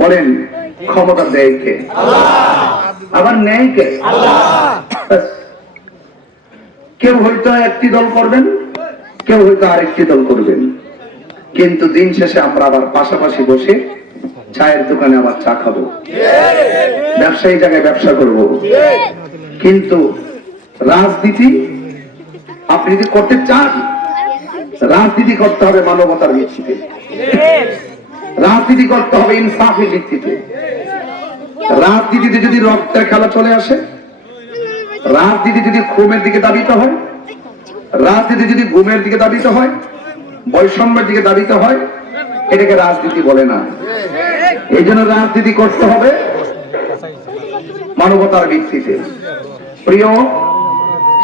বলেন ক্ষমতা দেয় কে? আবার নেয় কে? কেউ হয়তো একটি দল করবেন, কেউ হয়তো আরেকটি দল করবেন, কিন্তু দিন শেষে আমরা আবার পাশাপাশি বসে চায়ের দোকানে আবার চা খাবো, ব্যবসায়ী জায়গায় ব্যবসা করব। কিন্তু রাজনীতি আপনি যদি করতে চান, রাজনীতি করতে হবে মানবতার ভিত্তিতে, রাজনীতি করতে হবে ইনসাফের ভিত্তিতে। রাজনীতিতে যদি রক্তের খেলা চলে আসে, রাজনীতি যদি খুনের দিকে দাবিত হয়, রাজনীতি যদি গুমের দিকে দাবিত হয়, বৈষম্যের দিকে দাবিত হয়, এটাকে রাজনীতি বলে না। এই জন্য রাজনীতি করতে হবে মানবতার ভিত্তিতে। প্রিয়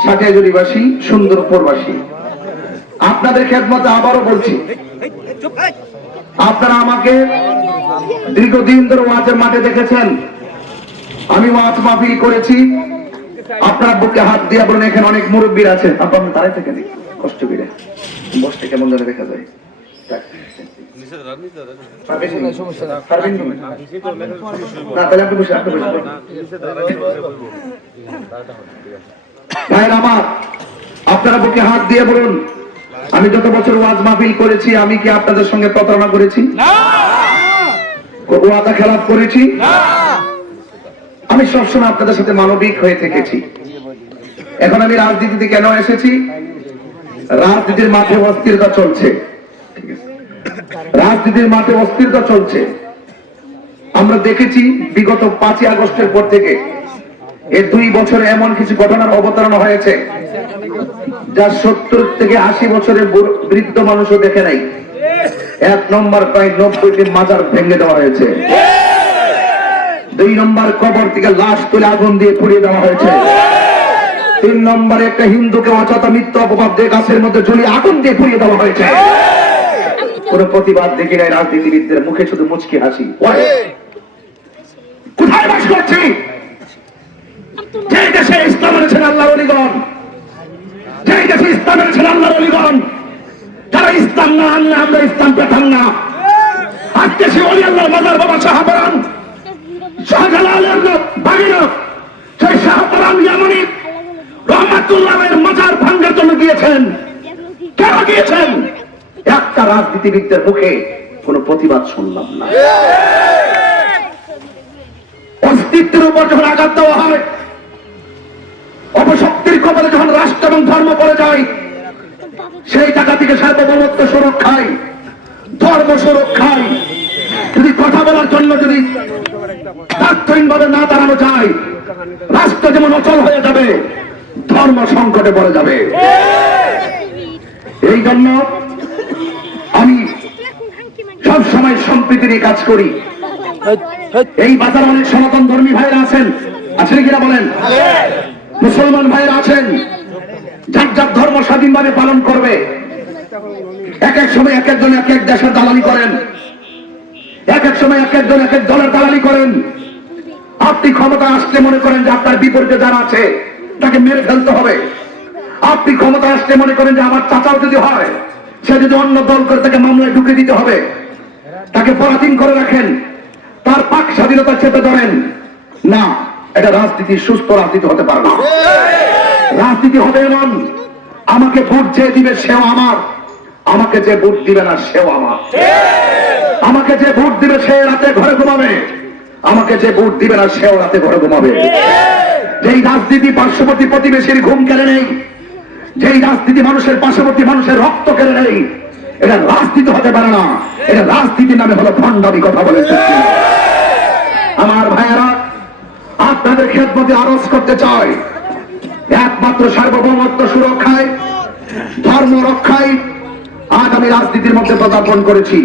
সাটিয়াজুড়িবাসী, সুন্দরপুরবাসী, আপনাদের খেদমতে আবারও বলছি, আপনারা আমাকে দীর্ঘদিন ধরে ওয়াজের মাঠে দেখেছেন। আমি ওয়াজ মাহফিল করেছি, আপনারা বুকে হাত দিয়ে বলেন এখানে অনেক মুরব্বীর আছেন, আপনার দাঁড়ায় থেকে কষ্ট করে বসতে কেমন ধরে দেখা যায়। আমার আপনারা বুকে হাত দিয়ে বলুন, আমি যত বছর ওয়াজ মাহফিল করেছি, আমি কি আপনাদের সঙ্গে প্রতারণা করেছি? ওয়াদা খেলাপ করেছি? আমি সবসময় আপনাদের সাথে মানবিক হয়ে থেকেছি। এখন আমি রাজনীতিতে কেন এসেছি? রাজনীতির মাঠে অস্থিরতা চলছে, রাজনীতির মাঠে অস্থিরতা চলছে। আমরা দেখেছি বিগত 5ই আগস্টের পর থেকে এই 2 বছরে এমন কিছু ঘটনার অবতারণা হয়েছে যা 70 থেকে 80 বছরের বৃদ্ধ মানুষও দেখে নাই। 1 নম্বর প্রায় 90টি মাজার ভেঙে দেওয়া হয়েছে। 2 নম্বর কবর থেকে লাশ তুলে আগুন দিয়ে পুড়িয়ে দেওয়া হয়েছে। 3 নম্বরে একটা হিন্দুকে অযথা মিথ্যা অপবাদ দিয়ে গাছের মধ্যে ঝুলিয়ে আগুন দিয়ে পুড়িয়ে দেওয়া হয়েছে। কোন প্রতিবাদ দেখি নাই, রাজনীতিবিদদের মুখে শুধু মুচকি হাসি। কোথায় বাস করছি? যে দেশে ইসলাম এনেছেন আল্লাহর ওলিগণ, যে দেশে ইসলাম এনেছেন আল্লাহর ওলিগণ, যারা ইসলাম না আনলে আমরা ইসলাম পেতাম না। আজকে সে ওলি আল্লাহর মাজার বাবা শাহপরান, শাহজালালের ভাগিনা সেই শাহপরান ইয়ামানি রহমাতুল্লাহের মাজার ভাঙার জন্য গিয়েছেন। কেন গিয়েছেন? একটা রাজনীতিবিদদের মুখে কোন প্রতিবাদ শুনলাম না। অস্তিত্বের উপর যখন আঘাত দেওয়া হয়, অপশক্তির কবলে যখন রাষ্ট্র এবং ধর্ম পড়ে যায়, সেই জায়গা থেকে সার্বভৌমত্ব সুরক্ষায়, ধর্ম সুরক্ষায় যদি কথা বলার জন্য যদি তাৎক্ষণিকভাবে না দাঁড়ানো যায়, রাষ্ট্র যেমন অচল হয়ে যাবে, ধর্ম সংকটে পড়ে যাবে। এই জন্য আমি সব সময় সম্প্রীতি নিয়ে কাজ করি। এই বাজারে অনেক সনাতন ধর্মী ভাইরা আছেন, আছেন কিনা বলেন? মুসলমান ভাইরা আছেন, যার যার ধর্ম স্বাধীনভাবে পালন করবে। এক এক সময় এক একজন এক এক দেশের দালালি করেন, এক এক সময় এক একজন এক এক দলের দালালি করেন। আপনি ক্ষমতা আসলে মনে করেন যে আপনার বিপরীতে যারা আছে তাকে মেরে ফেলতে হবে। আপনি ক্ষমতা আসলে মনে করেন যে আমার চাচাও যদি হয়, সে যদি অন্য দল করে তাকে মামলায় ঢুকে দিতে হবে, তাকে পরাধীন করে রাখেন, তার পাক স্বাধীনতা চেপে ধরেন। না, এটা রাজনীতি, সুস্থ রাজনীতি হতে পারে না। রাজনীতি হবে এমন, আমাকে ভোট যে দিবে সেও আমার, আমাকে যে ভোট দিবে না সেও আমার। আমাকে যে ভোট দিবে সে রাতে ঘরে ঘুমাবে, আমাকে যে ভোট দিবে না সেও রাতে ঘরে ঘুমাবে। যেই রাজনীতি পার্শ্ববর্তী প্রতিবেশীর ঘুম কেড়ে নেই, যেই রাজনীতি মানুষের পার্শ্ববর্তী মানুষের রক্ত কেড়ে নেই, এটা রাজনীতি হতে পারে না। এটা রাজনীতির নামে হলো ভণ্ডামি। কথা বলে আমার ভাইয়েরা, আপনাদের খেদমতে আরজ করতে চাই, একমাত্র সার্বভৌমত্ব সুরক্ষায়, ধর্ম রক্ষায় আজ আমি রাজনীতির মধ্যে পদার্পণ করেছি।